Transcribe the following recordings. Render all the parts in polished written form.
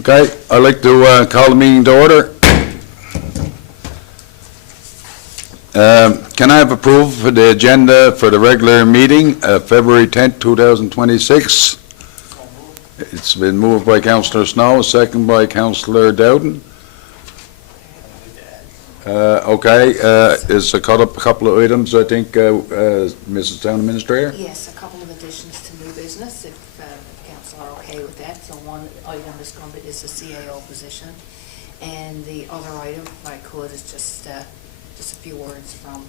Okay, I'd like to call the meeting to order. Can I have approval for the agenda for the regular meeting, February 10th, 2026? It's been moved by Councillor Snow, second by Councillor Dowden. Okay, is a couple of items, I think, Mrs. Town Administrator? Yes, a couple of additions to new business, if council are okay with that. So one item is the CAO position, and the other item, if I could, is just a few words from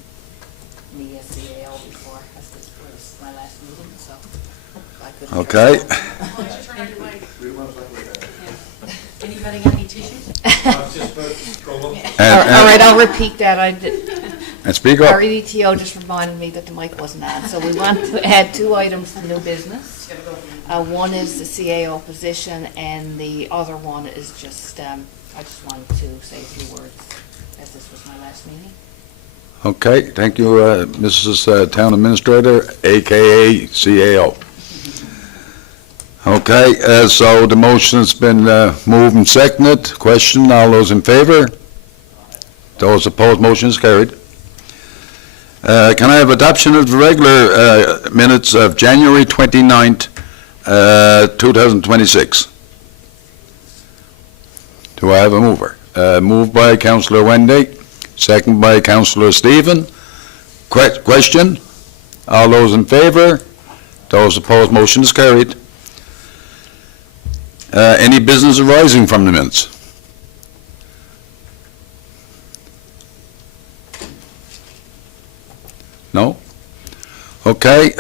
me as CAO before, as this was my last meeting, so if I could. Okay. Anybody got any tissues? All right, I'll repeat that. And speak Our up. EDTO just reminded me that the mic wasn't on, so we want to add two items to new business. One is the CAO position, and the other one is just, I just wanted to say a few words, as this was my last meeting. Okay, thank you, Mrs. Town Administrator, AKA CAO. Okay, so the motion's been moved and seconded. Question, all those in favor? Those opposed, motion is carried. Can I have adoption of the regular minutes of January 29th, 2026? Do I have a mover? Moved by Councillor Wendy, second by Councillor Stephen. Question, all those in favor? Those opposed, motion is carried. Any business arising from the minutes? No? Okay,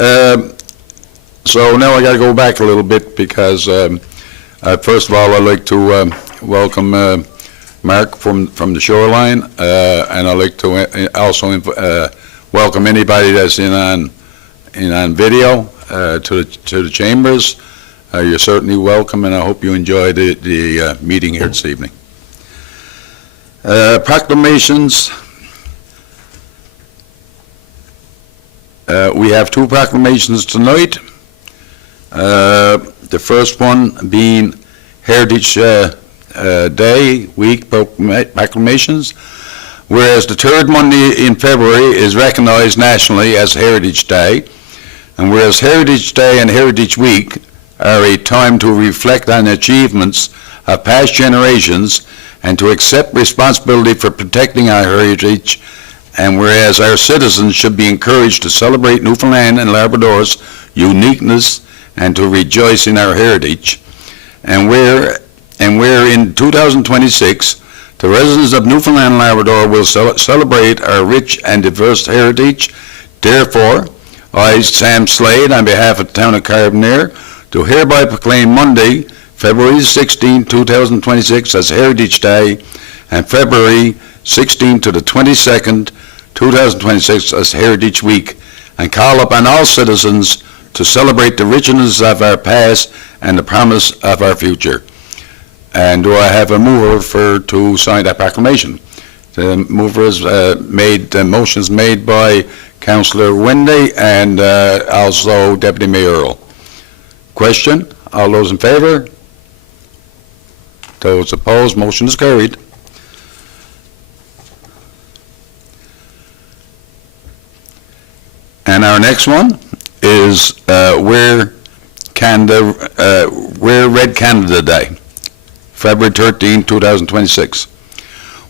so now I got to go back a little bit because first of all, I'd like to welcome Mark from the Shoreline, and I'd like to also welcome anybody that's in on video to the chambers. You're certainly welcome, and I hope you enjoy the meeting here this evening. Proclamations. We have two proclamations tonight. The first one being Heritage Day Week proclamations, whereas the third Monday in February is recognized nationally as Heritage Day, and whereas Heritage Day and Heritage Week are a time to reflect on achievements of past generations and to accept responsibility for protecting our heritage, and whereas our citizens should be encouraged to celebrate Newfoundland and Labrador's uniqueness and to rejoice in our heritage, and where in 2026 the residents of Newfoundland and Labrador will celebrate our rich and diverse heritage. Therefore, I, Sam Slade, on behalf of the town of Carbonear, do hereby proclaim Monday, February 16, 2026 as Heritage Day, and February 16 to the 22nd, 2026 as Heritage Week, and call upon all citizens to celebrate the richness of our past and the promise of our future. And do I have a mover to sign that proclamation? The mover is the motions made by Councillor Wendy and also Deputy Mayor Earl. Question, all those in favor? Those opposed, motion is carried. And our next one is Wear Red Canada Day, February 13, 2026.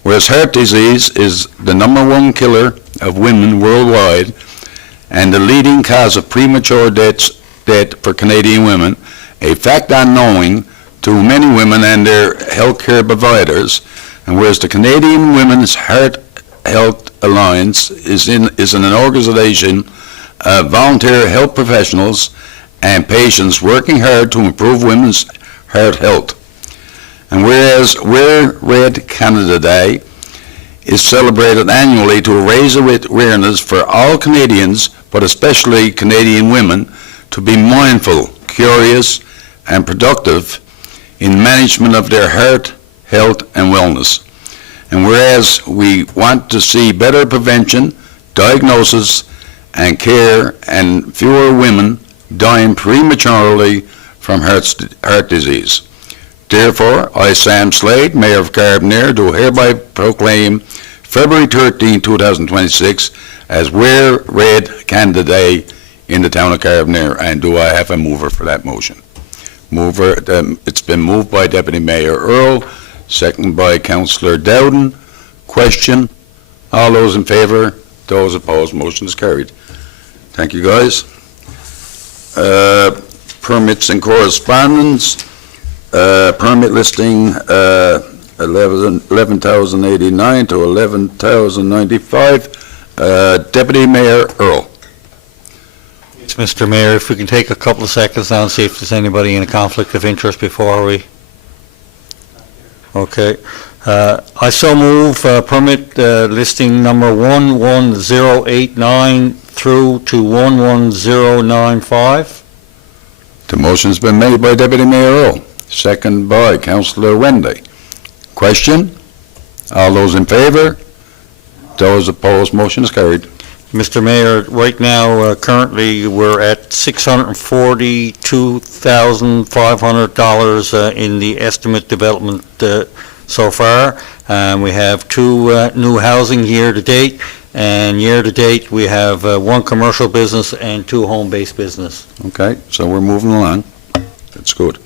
Whereas heart disease is the #1 killer of women worldwide and the leading cause of premature death for Canadian women, a fact unknown to many women and their health care providers, and whereas the Canadian Women's Heart Health Alliance is an organization of volunteer health professionals and patients working hard to improve women's heart health. And whereas Wear Red Canada Day is celebrated annually to raise awareness for all Canadians, but especially Canadian women, to be mindful, curious, and productive in management of their heart, health, and wellness. And whereas we want to see better prevention, diagnosis, and care, and fewer women dying prematurely from heart disease. Therefore, I, Sam Slade, Mayor of Carbonear, do hereby proclaim February 13, 2026 as Wear Red Canada Day in the town of Carbonear. And do I have a mover for that motion? It's been moved by Deputy Mayor Earl, second by Councillor Dowden. Question? All those in favour? Those opposed? Motion is carried. Thank you, guys. Permits and correspondence. Permit listing 11,089 to 11,095. Deputy Mayor Earl. Yes, Mr. Mayor, if we can take a couple of seconds now and see if there's anybody in a conflict of interest before we... Okay. I so move permit listing number 11089 through to 11095. The motion's been made by Deputy Mayor Earl, second by Councillor Wendy. Question? All those in favour? Those opposed? Motion is carried. Mr. Mayor, right now, currently, we're at $642,500 in the estimate development so far. We have 2 new housing year to date, and year to date, we have 1 commercial business and 2 home-based business. Okay, so we're moving along. That's good.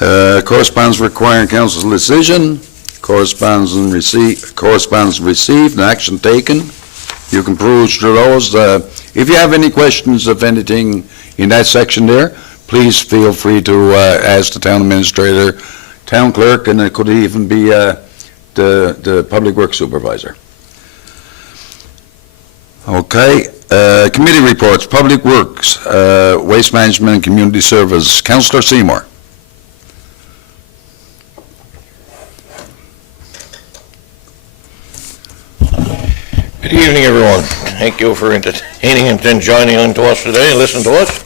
Correspondence requiring council's decision. Correspondence received and action taken. You can peruse through those. If you have any questions of anything in that section there, please feel free to ask the town administrator, town clerk, and it could even be the public works supervisor. Okay, committee reports, public works, waste management and community service. Councillor Seymour. Good evening, everyone. Thank you for entertaining and joining on to us today and listening to us.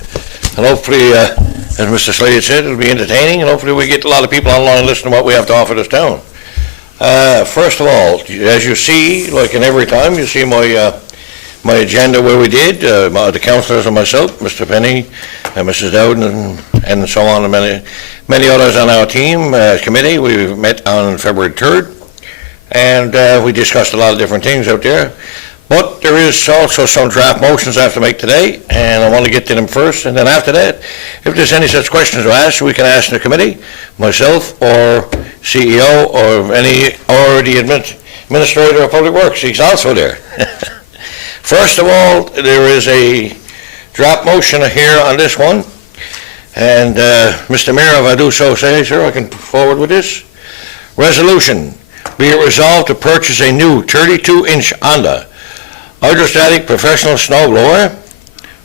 And hopefully, as Mr. Slade said, it'll be entertaining, and hopefully we get a lot of people online and listen to what we have to offer this town. First of all, as you see, like in every time, you see my agenda where we did, the councillors and myself, Mr. Penny, and Mrs. Dowden, and so on, and many others on our team, committee. We met on February 3rd. And we discussed a lot of different things out there. But there is also some draft motions I have to make today, and I want to get to them first. And then after that, if there's any such questions to ask, we can ask in the committee, myself or CEO or the administrator of Public Works. He's also there. First of all, there is a draft motion here on this one. And Mr. Mayor, if I do so say, sir, I can forward with this. Resolution. Be it resolved to purchase a new 32-inch Honda hydrostatic professional snow blower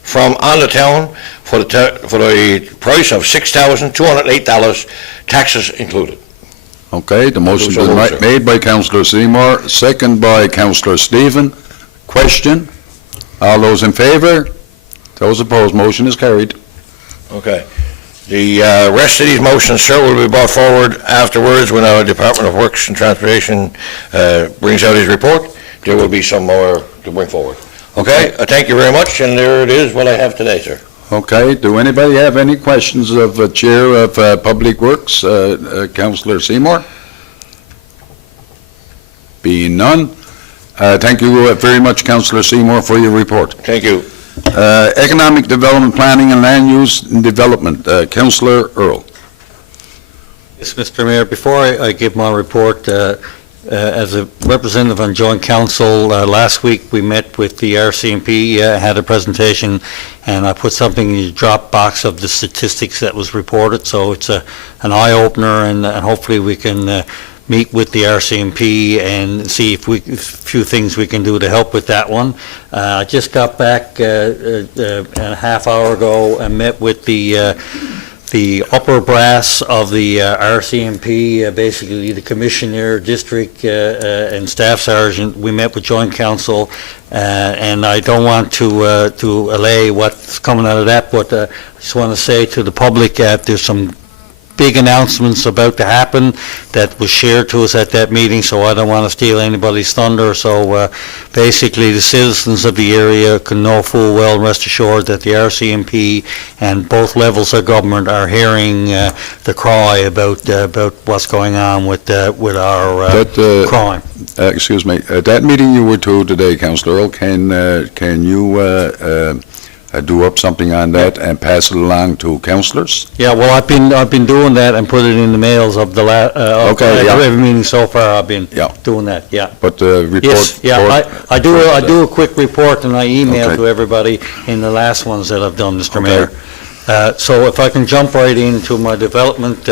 from Honda Town for the price of $6,208, taxes included. Okay, the motion's been made by Councillor Seymour, second by Councillor Stephen. Question? All those in favour? Those opposed? Motion is carried. Okay. The rest of these motions, sir, will be brought forward afterwards when our Department of Works and Transportation brings out his report. There will be some more to bring forward. Okay, thank you very much, and there it is, what I have today, sir. Okay, do anybody have any questions of the Chair of Public Works, Councillor Seymour? Being none, thank you very much, Councillor Seymour, for your report. Thank you. Economic Development Planning and Land Use and Development, Councillor Earl. Yes, Mr. Mayor, before I give my report, as a representative on Joint Council, last week we met with the RCMP, had a presentation, and I put something in the drop box of the statistics that was reported, so it's an eye-opener, and hopefully we can meet with the RCMP and see if a few things we can do to help with that one. I just got back a half hour ago and met with the upper brass of the RCMP, basically the commissioner, district, and staff sergeant. We met with Joint Council, and I don't want to allay what's coming out of that, but I just want to say to the public that there's some big announcements about to happen that was shared to us at that meeting, so I don't want to steal anybody's thunder. So basically, the citizens of the area can know full well and rest assured that the RCMP and both levels of government are hearing the cry about what's going on with our crime. Excuse me, at that meeting you were to today, Councillor Earl, can you do up something on that and pass it along to councillors? Yeah, well, I've been doing that and put it in the mails of the Okay, yeah. every meeting so far. I've been Yeah. doing that. Yeah. But the report... Yes. Yeah. I do a quick report and I email Okay. to everybody in the last ones that I've done, Mr. Okay. Mayor. So if I can jump right into my development,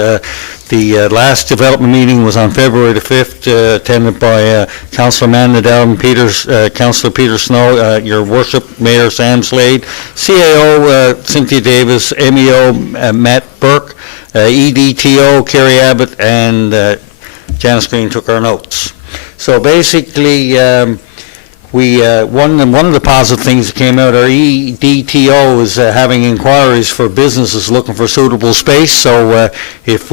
the last development meeting was on February the 5th, attended by Councillor Mandel and Councillor Peter Snow, your worship, Mayor Sam Slade, CAO Cynthia Davis, MEO Matt Burke, EDTO Kerry Abbott, and Janice Green took our notes. So basically, one of the positive things that came out, our EDTO is having inquiries for businesses looking for suitable space. So if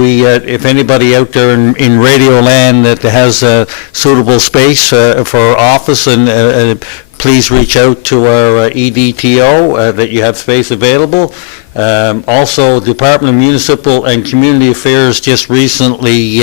anybody out there in Radio Land that has suitable space for office, and please reach out to our EDTO that you have space available. Also, Department of Municipal and Community Affairs just recently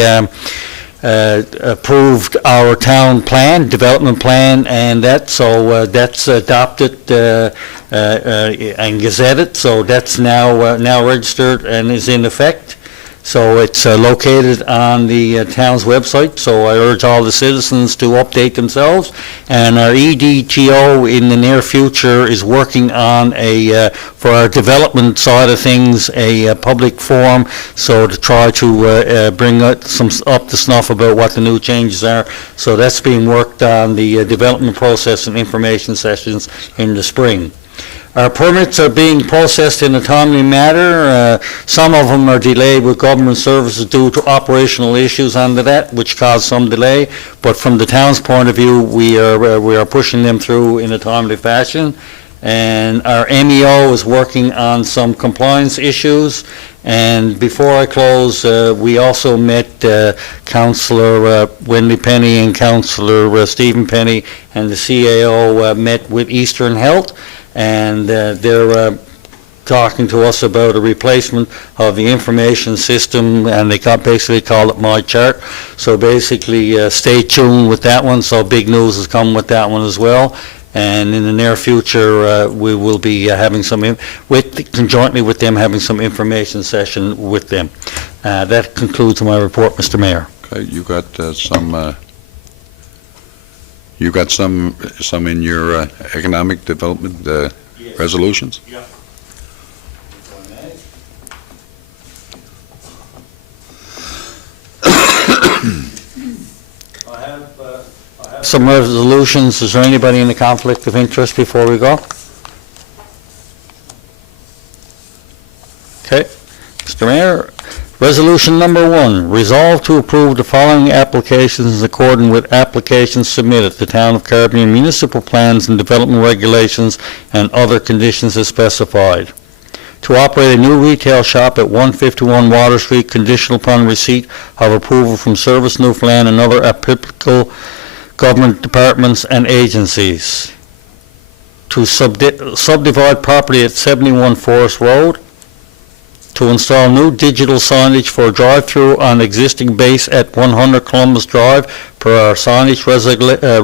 approved our town plan, development plan, and that's adopted and gazetted, so that's now registered and is in effect. So it's located on the town's website, so I urge all the citizens to update themselves. And our EDTO in the near future is working on for our development side of things, a public forum, so to try to bring up to snuff about what the new changes are. So that's being worked on, the development process and information sessions in the spring. Our permits are being processed in a timely manner. Some of them are delayed with government services due to operational issues under that, which caused some delay. But from the town's point of view, we are pushing them through in a timely fashion. And our MEO is working on some compliance issues. And before I close, we also met Councillor Wendy Penny and Councillor Stephen Penny, and the CAO met with Eastern Health. And they're talking to us about a replacement of the information system, and they basically call it My Chart. So basically, stay tuned with that one. So big news has come with that one as well. And in the near future, we will be having conjointly with them, having some information session with them. That concludes my report, Mr. Mayor. Okay, you got some... You got some in your economic development resolutions? Yeah. I have some resolutions. Is there anybody in a conflict of interest before we go? Okay. Mr. Mayor, resolution number 1, resolve to approve the following applications in accordance with applications submitted to Town of Carbonear municipal plans and development regulations and other conditions as specified. To operate a new retail shop at 151 Water Street, conditional upon receipt of approval from Service Newfoundland and other applicable government departments and agencies. To subdivide property at 71 Forest Road. To install new digital signage for drive-through on existing base at 100 Columbus Drive per our signage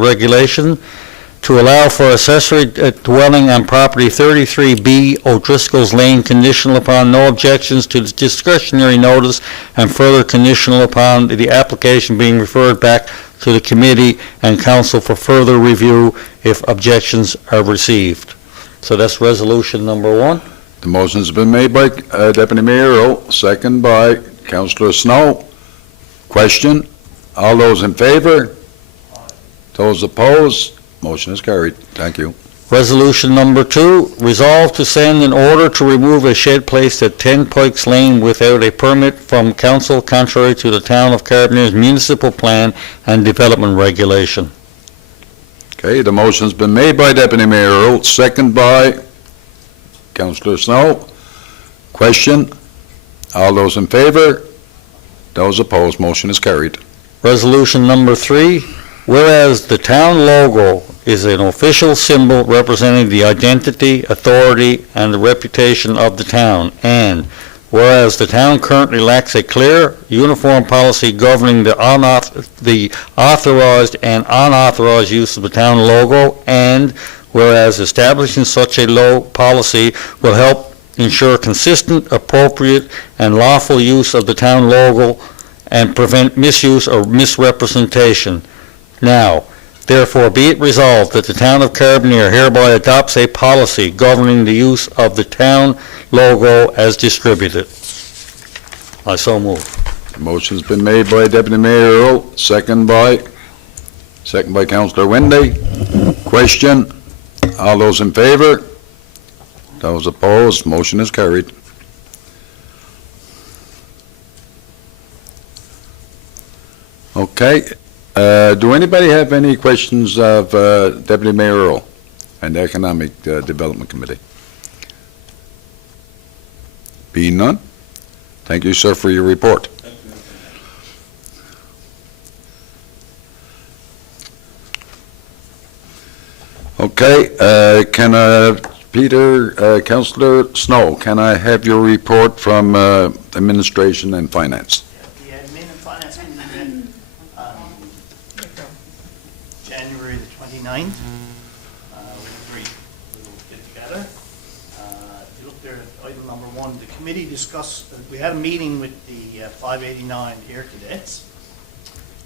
regulation. To allow for accessory dwelling on property 33B O'Driscoll's Lane, conditional upon no objections to the discretionary notice, and further conditional upon the application being referred back to the committee and council for further review if objections are received. So that's resolution number 1. The motion's been made by Deputy Mayor Earl, second by Councillor Snow. Question? All those in favor? Those opposed? Motion is carried. Thank you. Resolution number 2, resolve to send an order to remove a shed placed at 10 Pikes Lane without a permit from council, contrary to the Town of Carbonear's municipal plan and development regulation. Okay, the motion's been made by Deputy Mayor Earl, second by Councillor Snow. Question? All those in favor? Those opposed, motion is carried. Resolution number 3, whereas the town logo is an official symbol representing the identity, authority, and the reputation of the town, and whereas the town currently lacks a clear, uniform policy governing the authorized and unauthorized use of the town logo, and whereas establishing such a policy will help ensure consistent, appropriate, and lawful use of the town logo and prevent misuse or misrepresentation. Now, therefore, be it resolved that the town of Carbonear hereby adopts a policy governing the use of the town logo as distributed. I so move. Motion's been made by Deputy Mayor Earl, second by Councillor Wendy. Question? All those in favor? Those opposed, motion is carried. Okay, do anybody have any questions of Deputy Mayor Earl and the Economic Development Committee? Being none, thank you, sir, for your report. Okay, Councillor Snow, can I have your report from Administration and Finance? The Admin and Finance Committee met on January the 29th. We agreed we will get together. If you look there at item number 1, the committee discussed, we had a meeting with the 589 Air Cadets.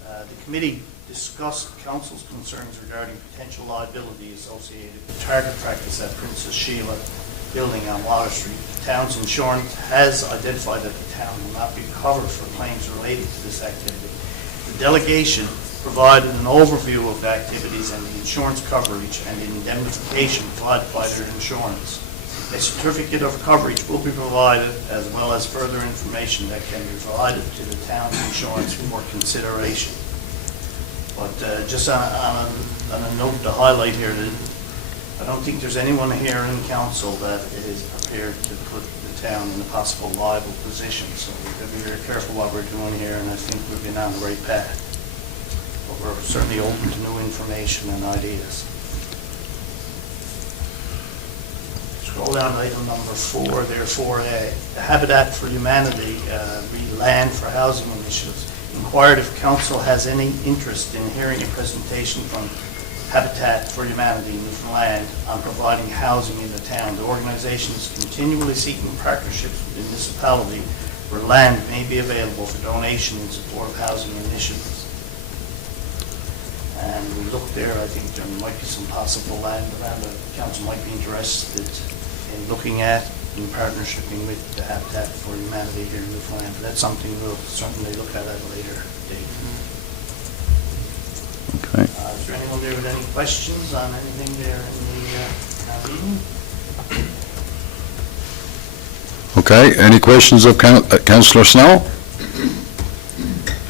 The committee discussed council's concerns regarding potential liability associated with target practice at Princess Sheila building on Water Street. The town's insurance has identified that the town will not be covered for claims related to this activity. The delegation provided an overview of the activities and the insurance coverage and indemnification provided by their insurance. A certificate of coverage will be provided, as well as further information that can be provided to the town's insurance for consideration. But just on a note to highlight here, that I don't think there's anyone here in council that is prepared to put the town in a possible liable position. So we've got to be very careful what we're doing here, and I think we've been on the right path. But we're certainly open to new information and ideas. Scroll down to item number 4, therefore, the Habitat for Humanity Land for Housing Initiatives inquired if council has any interest in hearing a presentation from Habitat for Humanity Newfoundland on providing housing in the town. The organization is continually seeking partnerships with the municipality where land may be available for donation in support of housing initiatives. And we look there, I think there might be some possible land around that council might be interested in looking at in partnershiping with the Habitat for Humanity here in Newfoundland. That's something we'll certainly look at a later date. Okay. Is there anyone there with any questions on anything there in the meeting? Okay, any questions of Councillor Snow?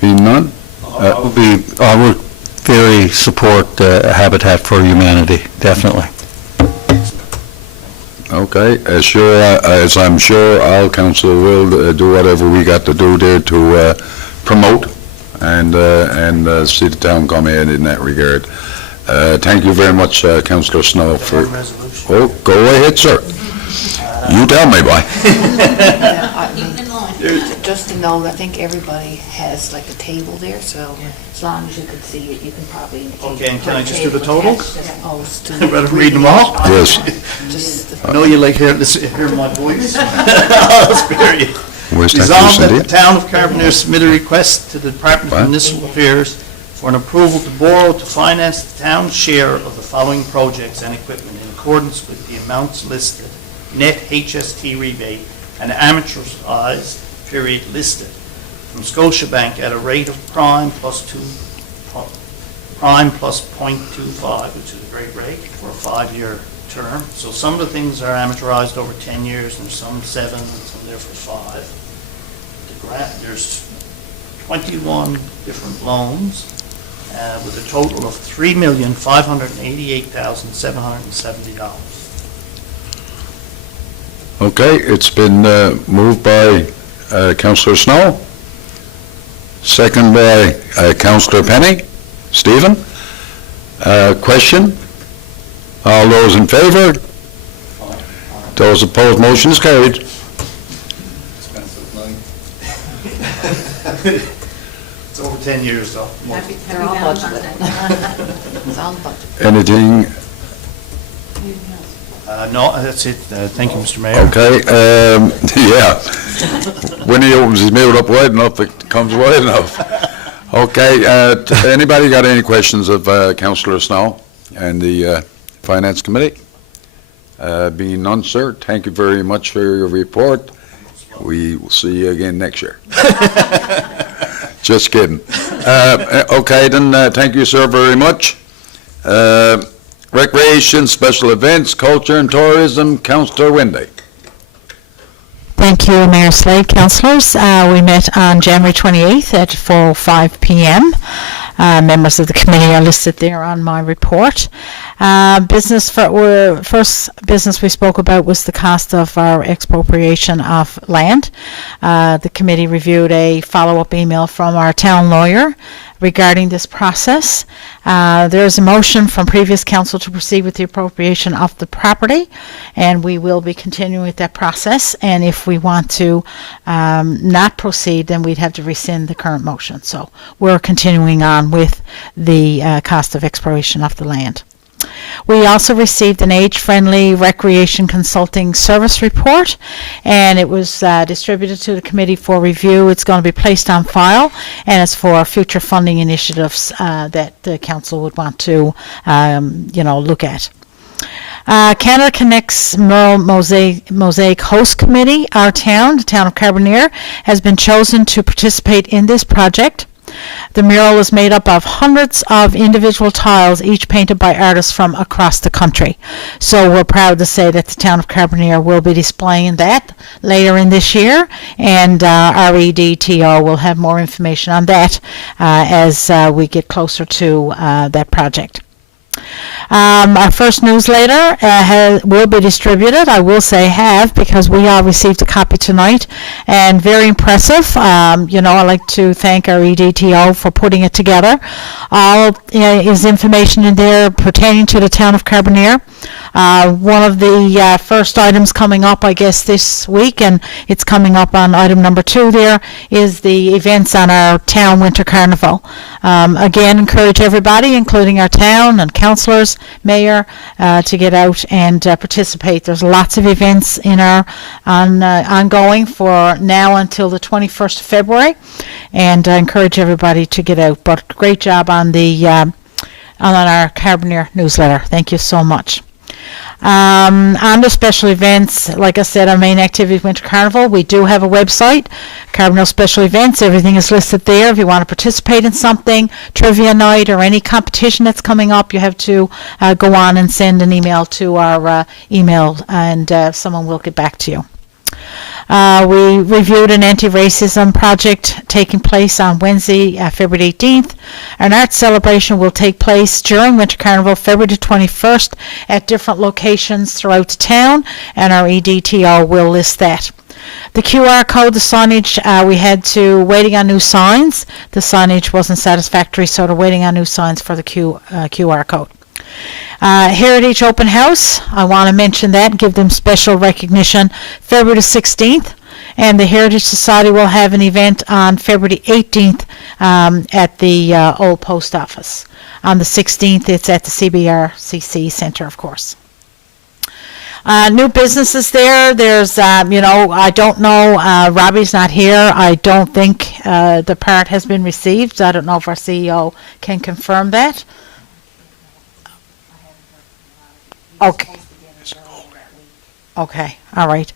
Being none? I would very support Habitat for Humanity, definitely. Okay, as I'm sure all council will do whatever we got to do there to promote and see the town come ahead in that regard. Thank you very much, Councillor Snow. For One resolution. Oh, go ahead, sir. You tell me, boy. Keep in line. Just to know, I think everybody has like a table there, so as long as you could see it, you can probably indicate. Okay, and can I what just do the table totals? attached as opposed to Rather than read them all? Yes. Just I know you like hear my voice. I'll spare you. Where's that Resolved you, that the Cindy? town of Carbonear submit a request to the Department of What? Municipal Affairs for an approval to borrow to finance the town's share of the following projects and equipment in accordance with the amounts listed, net HST rebate, and amortized period listed from Scotiabank at a rate of prime plus 0.25, which is a great rate for a 5-year term. So some of the things are amortized over 10 years, and some 7, and some there for 5. The grant, there's 21 different loans with a total of $3,588,770. Okay, it's been moved by Councillor Snow, Second by Councillor Penny. Stephen? Question? All those in favour? Those opposed, motion is carried. It's over 10 years, though. Happy They're all Valentine's Day. budgeted. It's all budgeted. Anything? No, that's it. Thank you, Mr. Mayor. Okay, yeah. When he opens his mouth up wide enough, it comes wide enough. Okay, anybody got any questions of Councillor Snow and the Finance Committee? Being none, sir, thank you very much for your report. We will see you again next year. Just kidding. Okay, then, thank you, sir, very much. Recreation, special events, culture and tourism, Councillor Wendy. Thank you, Mayor Slade, councillors. We met on January 28th at 4:05 p.m. Members of the committee are listed there on my report. First business we spoke about was the cost of our expropriation of land. The committee reviewed a follow-up email from our town lawyer regarding this process. There is a motion from previous council to proceed with the appropriation of the property, and we will be continuing with that process. And if we want to not proceed, then we'd have to rescind the current motion. So we're continuing on with the cost of expropriation of the land. We also received an age-friendly recreation consulting service report, and it was distributed to the committee for review. It's going to be placed on file, and it's for future funding initiatives that the council would want to, look at. Canada Connects Mural Mosaic Host Committee, our town, the town of Carbonear, has been chosen to participate in this project. The mural is made up of hundreds of individual tiles, each painted by artists from across the country. So we're proud to say that the town of Carbonear will be displaying that later in this year, and our EDTO will have more information on that as we get closer to that project. Our first newsletter will be distributed. I will say because we all received a copy tonight, and very impressive. I'd like to thank our EDTO for putting it together. All is information in there pertaining to the town of Carbonear. One of the first items coming up, I guess, this week, and it's coming up on item number 2 there, is the events on our town winter carnival. Again, encourage everybody, including our town and councillors, mayor, to get out and participate. There's lots of events in our ongoing for now until the 21st of February, and I encourage everybody to get out. But great job on the on our Carbonear newsletter. Thank you so much. On the special events, like I said, our main activity is Winter Carnival. We do have a website, Carbonear Special Events. Everything is listed there. If you want to participate in something, trivia night or any competition that's coming up, you have to go on and send an email to our email, and someone will get back to you. We reviewed an anti-racism project taking place on Wednesday, February 18th. An art celebration will take place during Winter Carnival, February 21st, at different locations throughout the town, and our EDTO will list that. The QR code, the signage, we had to waiting on new signs. The signage wasn't satisfactory, so we're waiting on new signs for the QR code. Heritage Open House, I want to mention that, give them special recognition, February 16th, and the Heritage Society will have an event on February 18th at the old post office. On the 16th, it's at the CBRCC Center, of course. New businesses there. There's, I don't know, Robbie's not here. I don't think the part has been received. I don't know if our CEO can confirm that. Okay. Okay, all right.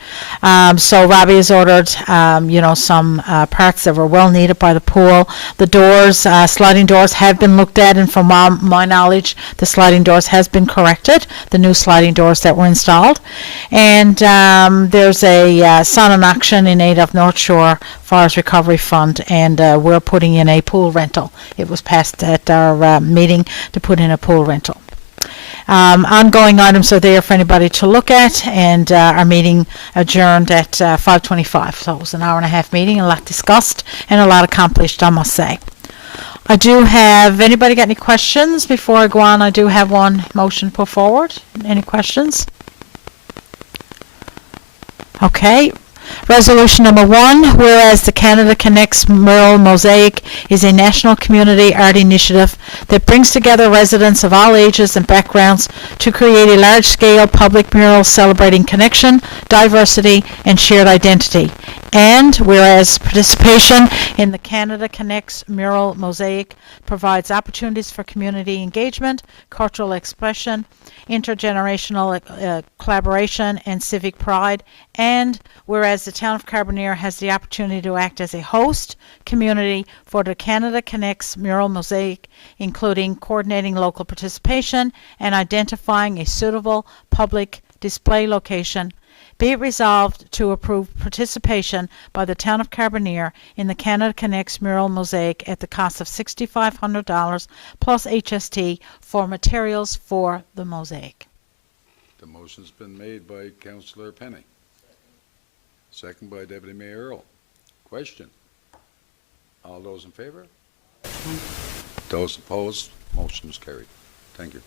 So Robbie has ordered, some parts that were well needed by the pool. The doors, sliding doors have been looked at, and from my knowledge, the sliding doors has been corrected, the new sliding doors that were installed. And there's a silent auction in aid of North Shore Forest Recovery Fund, and we're putting in a pool rental. It was passed at our meeting to put in a pool rental. Ongoing items are there for anybody to look at, and our meeting adjourned at 5:25. So it was an hour and a half meeting, a lot discussed and a lot accomplished, I must say. I do have, anybody got any questions before I go on? I do have one motion put forward. Any questions? Okay. Resolution number 1, whereas the Canada Connects Mural Mosaic is a national community art initiative that brings together residents of all ages and backgrounds to create a large-scale public mural celebrating connection, diversity, and shared identity. And whereas participation in the Canada Connects Mural Mosaic provides opportunities for community engagement, cultural expression, intergenerational collaboration, and civic pride. And whereas the town of Carbonear has the opportunity to act as a host community for the Canada Connects Mural Mosaic, including coordinating local participation and identifying a suitable public display location. Be it resolved to approve participation by the town of Carbonear in the Canada Connects Mural Mosaic at the cost of $6,500 plus HST for materials for the mosaic. The motion's been made by Councillor Penny. Second by Deputy Mayor Earl. Question? All those in favor? Those opposed? Motion is carried. Thank you.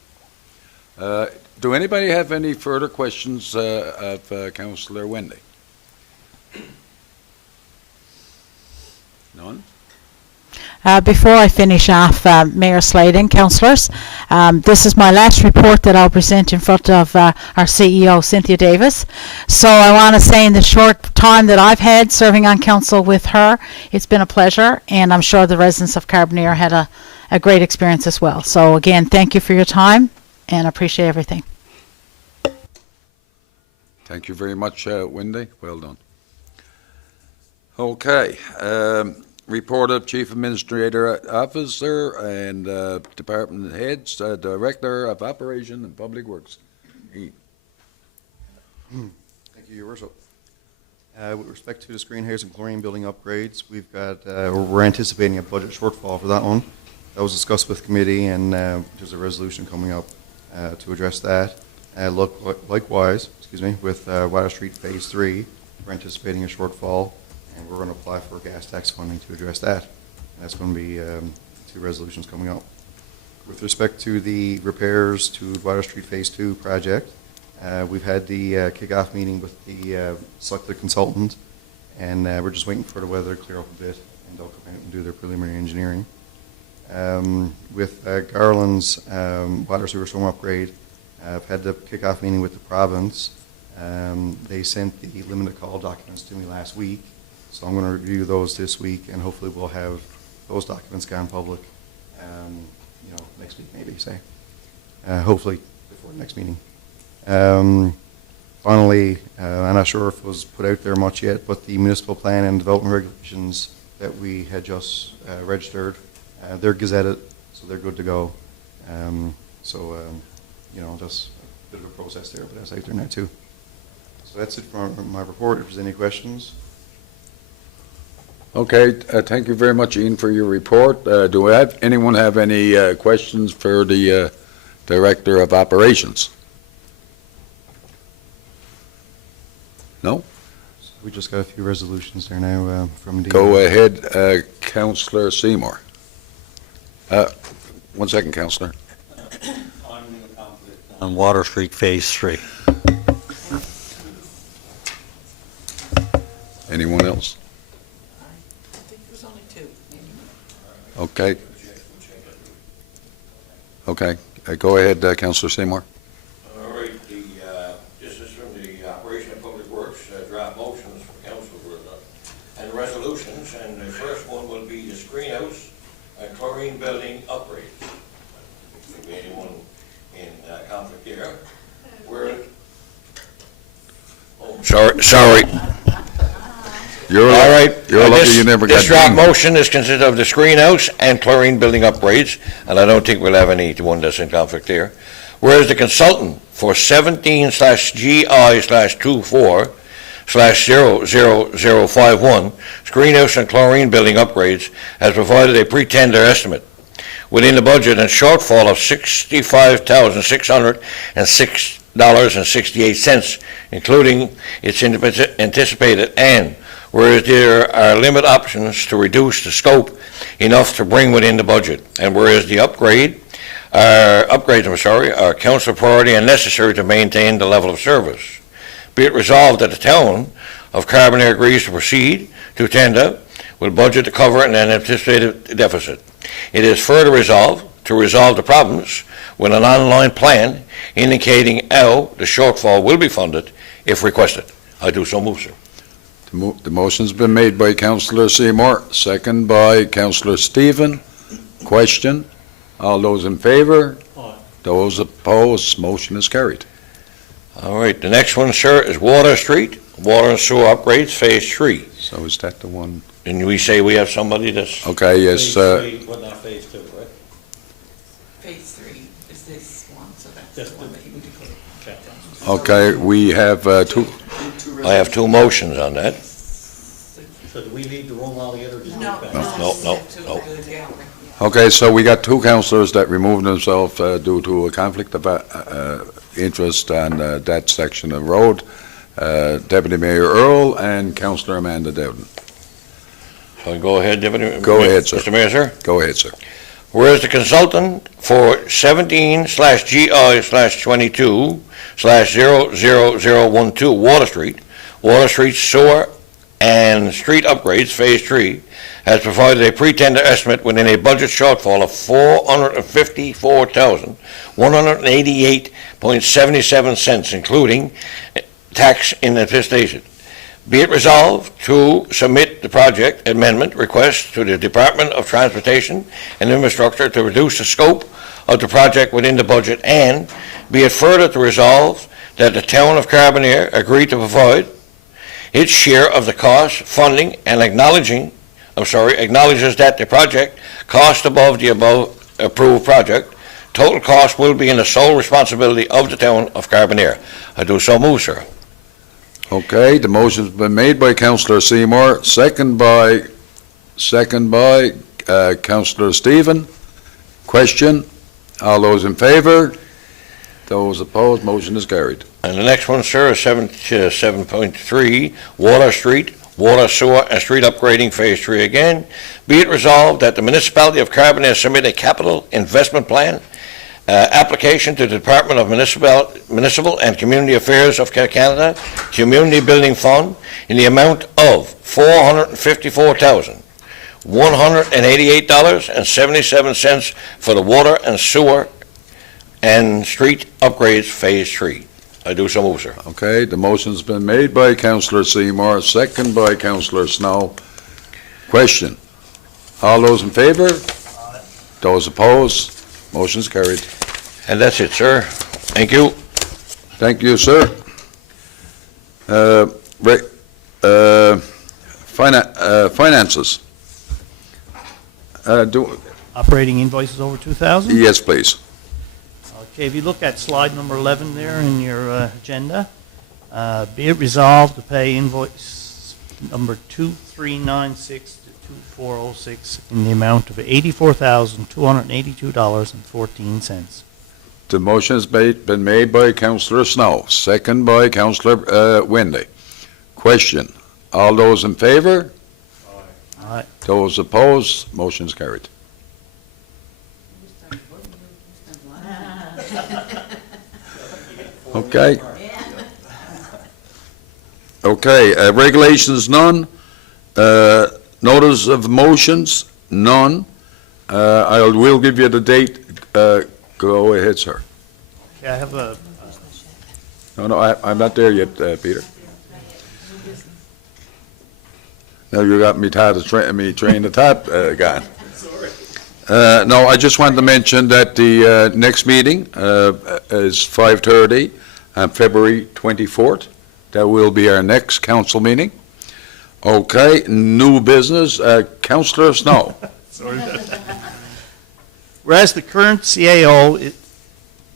Do anybody have any further questions of Councillor Wendy? None? Before I finish off, Mayor Slade and councillors, this is my last report that I'll present in front of our CEO, Cynthia Davis. So I want to say in the short time that I've had serving on council with her, it's been a pleasure, and I'm sure the residents of Carbonear had a great experience as well. So again, thank you for your time, and I appreciate everything. Thank you very much, Wendy. Well done. Okay. Report of Chief Administrator Officer and Department Heads, Director of Operation and Public Works. Ian. Thank you, Your Worship. With respect to the greenhouse and chlorine building upgrades, we're anticipating a budget shortfall for that one. That was discussed with committee, and there's a resolution coming up to address that. Likewise, with Water Street Phase 3, we're anticipating a shortfall, and we're going to apply for gas tax funding to address that. And that's going to be 2 resolutions coming up. With respect to the repairs to Water Street Phase 2 project, we've had the kickoff meeting with the selected consultant, and we're just waiting for the weather to clear up a bit, and they'll come out and do their preliminary engineering. With Garland's water sewer storm upgrade, I've had the kickoff meeting with the province. They sent the limited call documents to me last week, so I'm going to review those this week, and hopefully we'll have those documents gone public, next week maybe, say. Hopefully before the next meeting. Finally, I'm not sure if it was put out there much yet, but the municipal plan and development regulations that we had just registered, they're gazetted, so they're good to go. Just a bit of a process there, but that's out there now too. So that's it for my report. If there's any questions. Okay, thank you very much, Ian, for your report. Do anyone have any questions for the Director of Operations? No? So we just got a few resolutions there now from the... Go ahead, Councillor Seymour. 1 second, Councillor. On Water Street Phase 3. Anyone else? I think there's only 2. Okay. Okay, go ahead, Councillor Seymour. All right, this is from the Operation of Public Works, draft motions for council and resolutions, and the first one will be the screen house and chlorine building upgrades. Maybe anyone in conflict there. Sorry. You're All right. You're lucky you never got This draft done. motion is consisted of the screen house and chlorine building upgrades, and I don't think we'll have any one that's in conflict there. Whereas the consultant for 17/GI/24/00051 screen house and chlorine building upgrades has provided a pre-tender estimate, within the budget and shortfall of $65,606.68, including its anticipated, and whereas there are limit options to reduce the scope enough to bring within the budget, and whereas the upgrades are council priority and necessary to maintain the level of service. Be it resolved that the town of Carbonear agrees to proceed to tender with budget to cover an anticipated deficit. It is further resolved to resolve the problems with an online plan indicating how the shortfall will be funded if requested. I do so move, sir. The motion's been made by Councillor Seymour, second by Councillor Stephen. Question? All those in favor? Aye. Those opposed? Motion is carried. All right, the next one, sir, is Water Street, water and sewer upgrades, Phase 3. So is that the one? And we say we have somebody that's, Okay, yes, Phase 3, but not Phase 2, right? Phase 3 is this one, so that's That's the one the- that you would declare. okay, we have two, I have two motions on that. So do we leave the room altogether? or just No, leave it no, back? No, no, to no. the gallery. okay, so we got two councillors that removed themselves due to a conflict of interest on that section of road. Deputy Mayor Earl and Councillor Amanda Dowden. So go ahead, Deputy. Go ahead, sir. Mr. Mayor, sir. Go ahead, sir. Whereas the consultant for 17/GI/22/00012 Water Street Sewer and Street Upgrades, Phase 3, has provided a pre-tender estimate within a budget shortfall of $454,188.77, including tax in anticipation. Be it resolved to submit the project amendment request to the Department of Transportation and Infrastructure to reduce the scope of the project within the budget, and be it further to resolve that the town of Carbonear agree to provide its share of the cost, funding, and acknowledges that the project cost above the above approved project, total cost will be in the sole responsibility of the town of Carbonear. I do so move, sir. Okay, the motion's been made by Councillor Seymour, second by Councillor Stephen. Question? All those in favor? Those opposed? Motion is carried. And the next one, sir, is 7.3, Water Street, Water, Sewer, and Street Upgrading, Phase 3 again. Be it resolved that the municipality of Carbonear submit a capital investment plan application to the Department of Municipal and Community Affairs of Canada Community Building Fund in the amount of $454,188.77 for the water and sewer and street upgrades, Phase 3. I do so move, sir. Okay, the motion's been made by Councillor Seymour, second by Councillor Snow. Question? All those in favor? Those opposed? Motion's carried. And that's it, sir. Thank you. Thank you, sir. Finances. Operating invoices over 2,000? Yes, please. Okay, if you look at slide number 11 there in your agenda, be it resolved to pay invoice number 2396 to 2406 in the amount of $84,282.14. The motion has been made by Councillor Snow, second by Councillor Windy. Question? All those in favor? Aye. Those opposed? Motion's carried. Okay. Okay, regulations, none. Notice of motions, none. I will give you the date. Go ahead, sir. Okay, I have a, No, I'm not there yet, Peter. No, you got me tired of train the top guy. No, I just wanted to mention that the next meeting is 5:30 on February 24th. That will be our next council meeting. Okay, new business, Councillor Snow. whereas the current CAO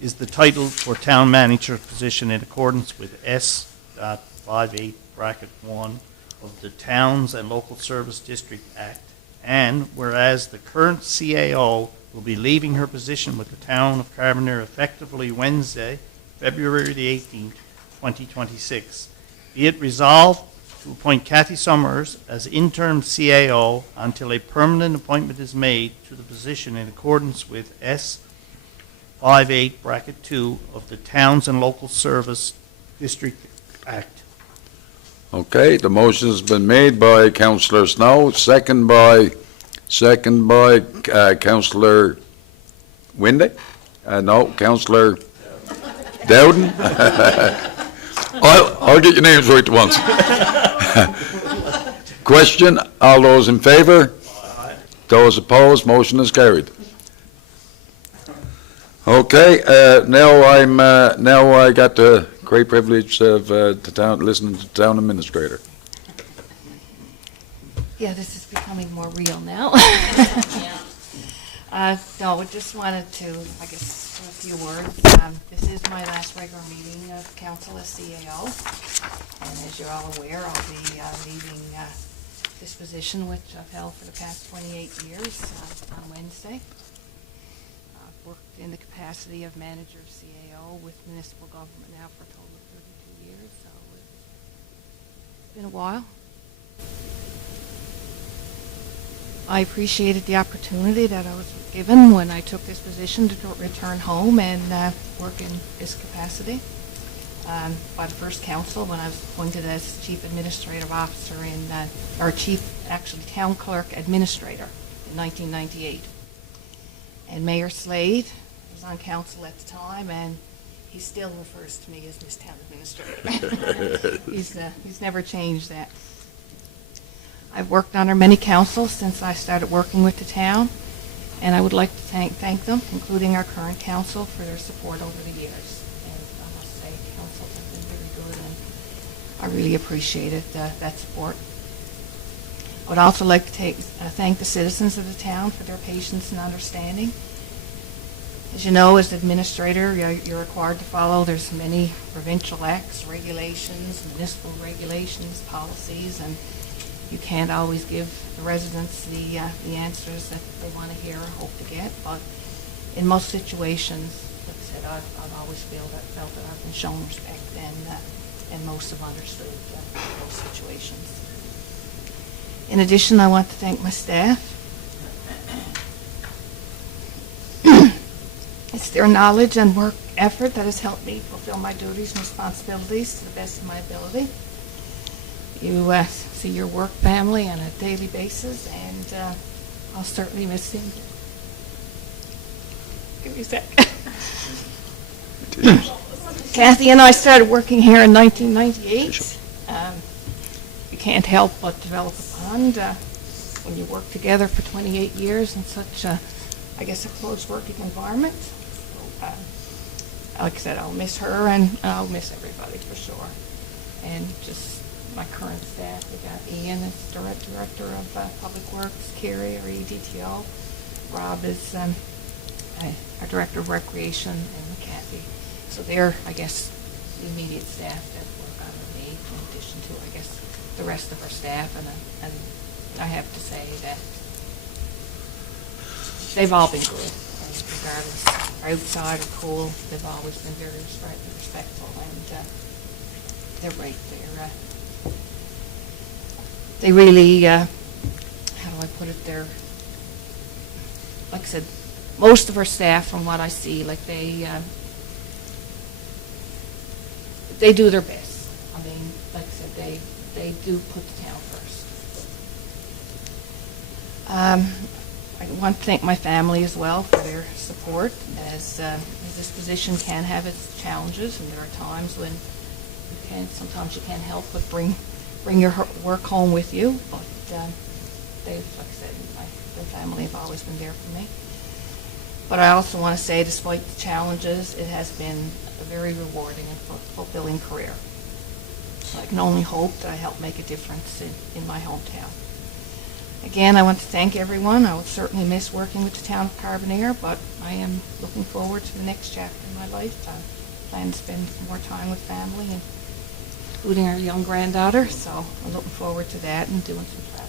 is the title for town manager position in accordance with S.58(1) of the Towns and Local Service District Act And whereas the current CAO will be leaving her position with the town of Carbonear effectively Wednesday, February the 18th, 2026. Be it resolved to appoint Kathy Summers as interim CAO until a permanent appointment is made to the position in accordance with S58(2) of the Towns and Local Service District Act. Okay, the motion's been made by Councillor Snow, second by Councillor Windy? No, Councillor Dowden? I'll get your names right once. Question, all those in favour? Those opposed, motion is carried. Okay, now I got the great privilege of listening to the town administrator. Yeah, this is becoming more real now. No, I just wanted to, I guess, say a few words. This is my last regular meeting of council as CAO. And as you're all aware, I'll be leaving this position, which I've held for the past 28 years, on Wednesday. I've worked in the capacity of manager of CAO with municipal government now for a total of 32 years, so it's been a while. I appreciated the opportunity that I was given when I took this position to return home and work in this capacity. By the first council, when I was appointed as Chief Administrative Officer or Town Clerk Administrator in 1998. And Mayor Slade was on council at the time, and he still refers to me as Miss Town Administrator. He's never changed that. I've worked under many councils since I started working with the town, and I would like to thank them, including our current council, for their support over the years. And I must say, council has been very good, and I really appreciated that support. I would also like to thank the citizens of the town for their patience and understanding. As you know, as administrator, you're required to follow. There's many provincial acts, regulations, municipal regulations, policies, and you can't always give the residents the answers that they want to hear or hope to get. But in most situations, like I said, I've always felt that I've been shown respect, and most have understood those situations. In addition, I want to thank my staff. It's their knowledge and work effort that has helped me fulfill my duties and responsibilities to the best of my ability. You see your work family on a daily basis, and I'll certainly miss him. Give me a sec. Kathy and I started working here in 1998. You can't help but develop a bond when you work together for 28 years in such a close working environment. So, like I said, I'll miss her, and I'll miss everybody for sure. And just my current staff, we got Ian as Director of Public Works, Carrie, our EDTO, Rob is our Director of Recreation, and Kathy. So they're, I guess, the immediate staff that work under me, in addition to, I guess, the rest of our staff. And I have to say that they've all been good, regardless, outside or cool. They've always been very respectful, and they're right there. They really, how do I put it, they're, like I said, most of our staff, from what I see, like they do their best. I mean, like I said, they do put the town first. I want to thank my family as well for their support, as this position can have its challenges, and there are times when sometimes you can't help but bring your work home with you, but they've, like I said, the family have always been there for me. But I also want to say, despite the challenges, it has been a very rewarding and fulfilling career. I can only hope that I help make a difference in my hometown. Again, I want to thank everyone. I will certainly miss working with the town of Carbonear, but I am looking forward to the next chapter in my life. I plan to spend more time with family, and including our young granddaughter, so I'm looking forward to that and doing some traveling.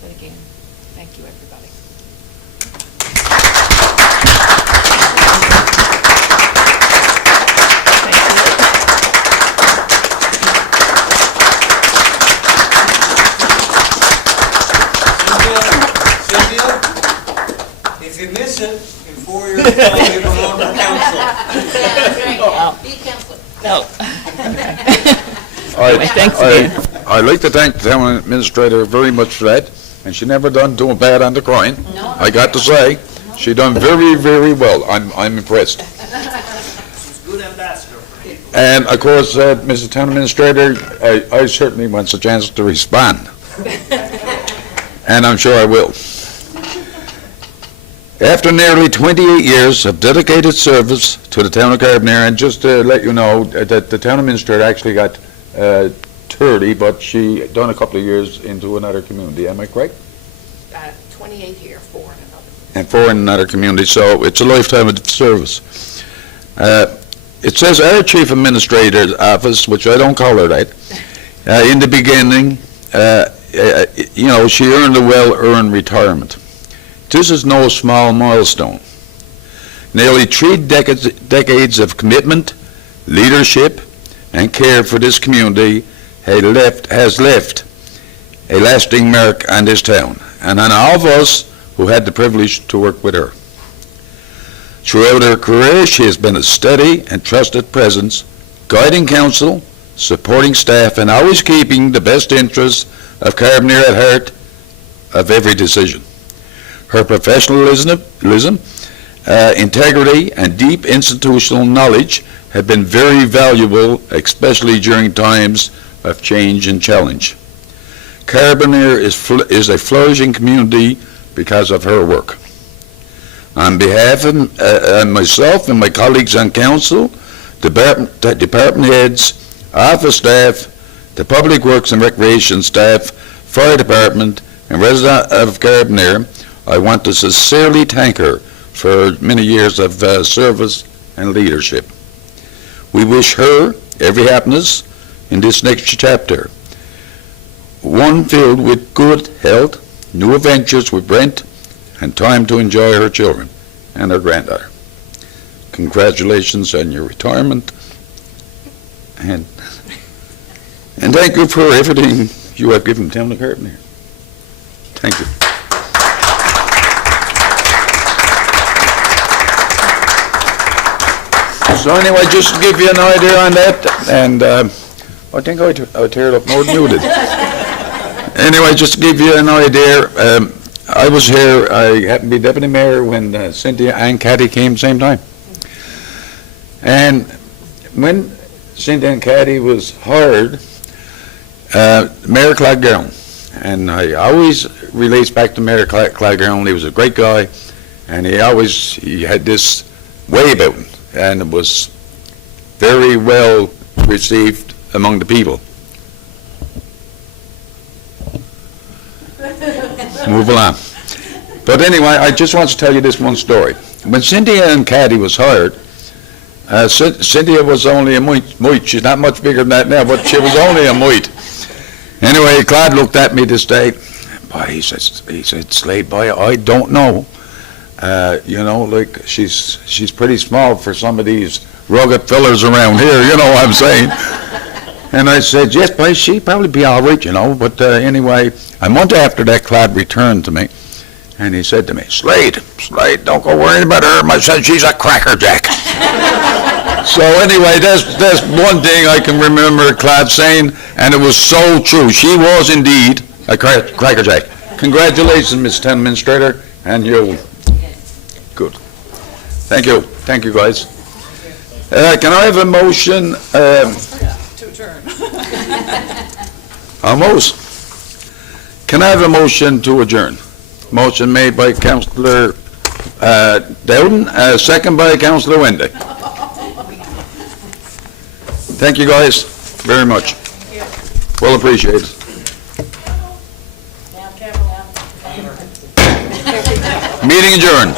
But But again, thank you, everybody. Cynthia, if you miss it, in 4 years' time, you'll be on the council. Be a counselor. I'd like to thank the town administrator very much for that, and she never done doing bad on the crying. No. I got to say, she done very, very well. I'm impressed. She's a good ambassador for people. And of course, Mr. Town Administrator, I certainly want a chance to respond. And I'm sure I will. After nearly 28 years of dedicated service to the town of Carbonear, and just to let you know that the town administrator actually got 30, but she done a couple of years into another community. Am I correct? 28 here, 4 in another. And 4 in another community, so it's a lifetime of service. It says our chief administrator's office, which I don't call her that, in the beginning, she earned a well-earned retirement. This is no small milestone. Nearly 3 decades of commitment, leadership, and care for this community has left a lasting mark on this town, and on all of us who had the privilege to work with her. Throughout her career, she has been a steady and trusted presence, guiding council, supporting staff, and always keeping the best interests of Carbonear at heart of every decision. Her professionalism, integrity, and deep institutional knowledge have been very valuable, especially during times of change and challenge. Carbonear is a flourishing community because of her work. On behalf of myself and my colleagues on council, department heads, office staff, the Public Works and Recreation staff, Fire Department, and residents of Carbonear, I want to sincerely thank her for many years of service and leadership. We wish her every happiness in this next chapter, one filled with good health, new adventures with Brent, and time to enjoy her children and her granddaughter. Congratulations on your retirement, and thank you for everything you have given town of Carbonear. Thank you. So anyway, just to give you an idea on that, and I think I tear it up more than you did. Anyway, just to give you an idea, I was here, I happened to be deputy mayor when Cynthia and Kathy came same time. And when Cynthia and Kathy was hired, Mayor Clogdown, and I always relates back to Mayor Clogdown. He was a great guy, and he had this way about him, and it was very well received among the people. Move along. But anyway, I just want to tell you this one story. When Cynthia and Kathy was hired, Cynthia was only a mite. She's not much bigger than that now, but she was only a mite. Anyway, Claude looked at me this day. Boy, he said, Slade, boy, I don't know. Like she's pretty small for some of these rugged fellers around here, you know what I'm saying? And I said, yes, boy, she'd probably be all right, But anyway, a month after that, Claude returned to me, and he said to me, Slade, don't go worrying about her. I said, she's a crackerjack. So anyway, that's one thing I can remember Claude saying, and it was so true. She was indeed a crackerjack. Congratulations, Mr. Town Administrator, and you. Good. Thank you, guys. Can I have a motion? To adjourn. Almost. Can I have a motion to adjourn? Motion made by Councillor Dowden, second by Councillor Wendy. Thank you, guys, very much. Well appreciated. Meeting adjourned.